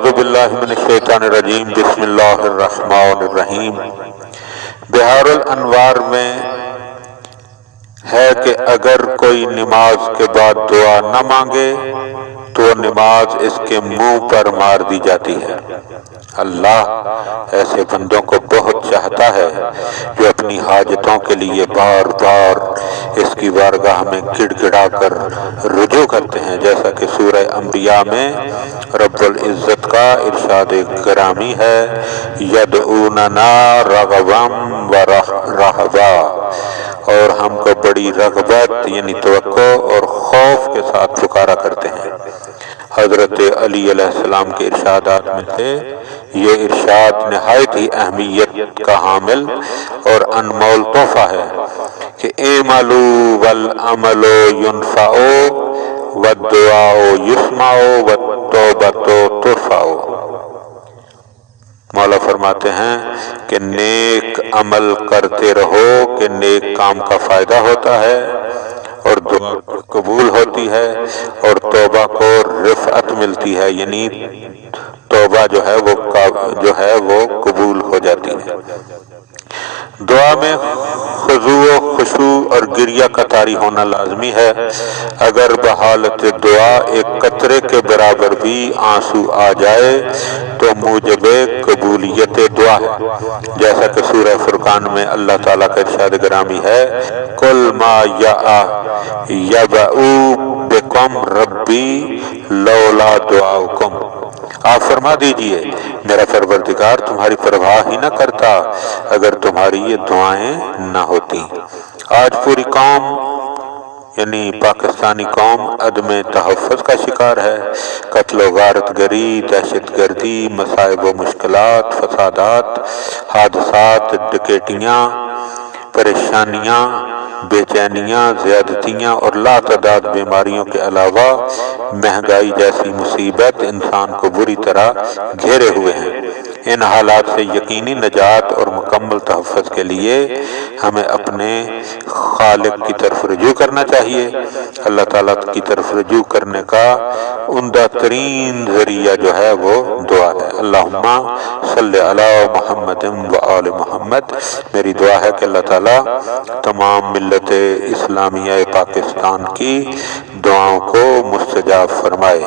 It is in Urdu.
اعوذ باللہ من الشیطان الرجیم بسم اللہ الرحمن الرحیم۔ بہار الانوار میں ہے کہ اگر کوئی نماز کے بعد دعا نہ مانگے تو نماز اس کے منہ پر مار دی جاتی ہے۔ اللہ ایسے بندوں کو بہت چاہتا ہے جو اپنی حاجتوں کے لیے بار بار اس کی بارگاہ میں گڑ گڑا کر رجوع کرتے ہیں، جیسا کہ سورہ انبیاء میں رب العزت کا ارشاد گرامی ہے، یدعوننا رغبا ورہبا، اور ہم کو بڑی رغبت یعنی توقع اور خوف کے ساتھ پکارا کرتے ہیں۔ حضرت علی علیہ السلام کے ارشادات میں سے یہ ارشاد نہایت ہی اہمیت کا حامل اور انمول تحفہ ہے کہ اعملوا والعمل ينفع والدعاء يسمع والتوبة ترفع۔ مولا فرماتے ہیں کہ نیک عمل کرتے رہو کہ نیک کام کا فائدہ ہوتا ہے اور دعا قبول ہوتی ہے اور توبہ کو رفعت ملتی ہے، یعنی توبہ جو ہے وہ قبول ہو جاتی ہے۔ دعا میں خضوع و خشوع اور گریہ کا طاری ہونا لازمی ہے۔ اگر بحالت دعا ایک قطرے کے برابر بھی آنسو آ جائے تو موجب قبولیت دعا ہے، جیسا کہ سورہ فرقان میں اللہ تعالیٰ کا ارشاد گرامی ہے، قُلْ مَا يَبْعُ بِكُمْ رَبِّي لَوْلَا دُعَاؤُكُمْ۔ آپ فرما دیجئے میرا پروردگار تمہاری پرواہ ہی نہ کرتا اگر تمہاری یہ دعائیں نہ ہوتی۔ آج پوری قوم یعنی پاکستانی قوم عدم تحفظ کا شکار ہے۔ قتل و غارت گری، دہشت گردی، مصائب و مشکلات، فسادات، حادثات، ڈکیٹیاں، پریشانیاں، بے چینیاں، زیادتیاں اور لاتعداد بیماریوں کے علاوہ مہنگائی جیسی مصیبت انسان کو بری طرح گھیرے ہوئے ہیں۔ ان حالات سے یقینی نجات اور مکمل تحفظ کے لیے ہمیں اپنے خالق کی طرف رجوع کرنا چاہیے۔ اللہ تعالیٰ کی طرف رجوع کرنے کا عمدہ ترین ذریعہ جو ہے وہ دعا ہے۔ اللہم صلی علی محمد و آل محمد۔ میری دعا ہے کہ اللہ تعالیٰ تمام ملت اسلامیہ پاکستان کی دعاؤں کو مستجاب فرمائے۔